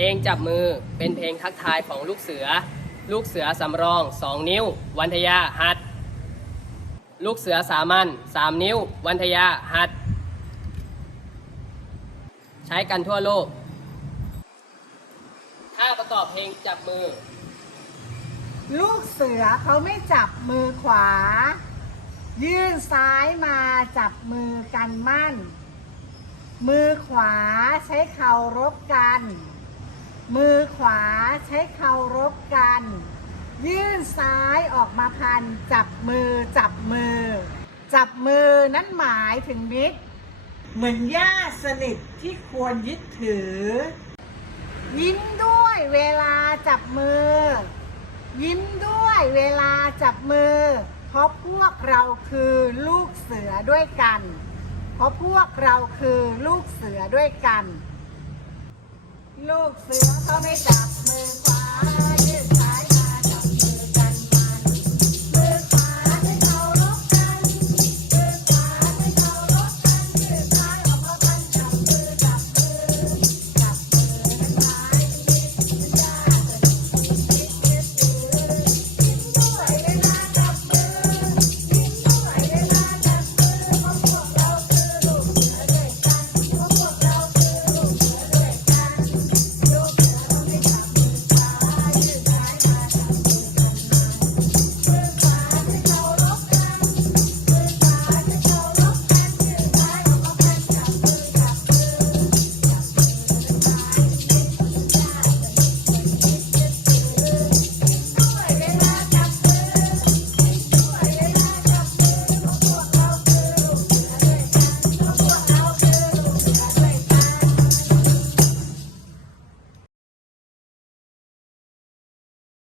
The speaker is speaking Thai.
เพลงจับมือเป็นเพลงทักทายของลูกเสือ ลูกเสือสำรองสองนิ้ว วันทยาหัด ลูกเสือสามัญสามนิ้ว วันทยาหัด ใช้กันทั่วโลก ถ้าประกอบเพลงจับมือ ลูกเสือเขาไม่จับมือขวา ยื่นซ้ายมาจับมือกันมั่น มือขวาใช้เคารพกัน มือขวาใช้เคารพกัน ยื่นซ้ายออกมาพัน จับมือจับมือ จับมือนั้นหมายถึงมิตร เหมือนญาติสนิทที่ควรยึดถือ ยิ้มด้วยเวลาจับมือ ยิ้มด้วยเวลาจับมือ เพราะพวกเราคือลูกเสือด้วยกัน เพราะพวกเราคือลูกเสือด้วยกัน ลูกเสือเขาไม่จับมือ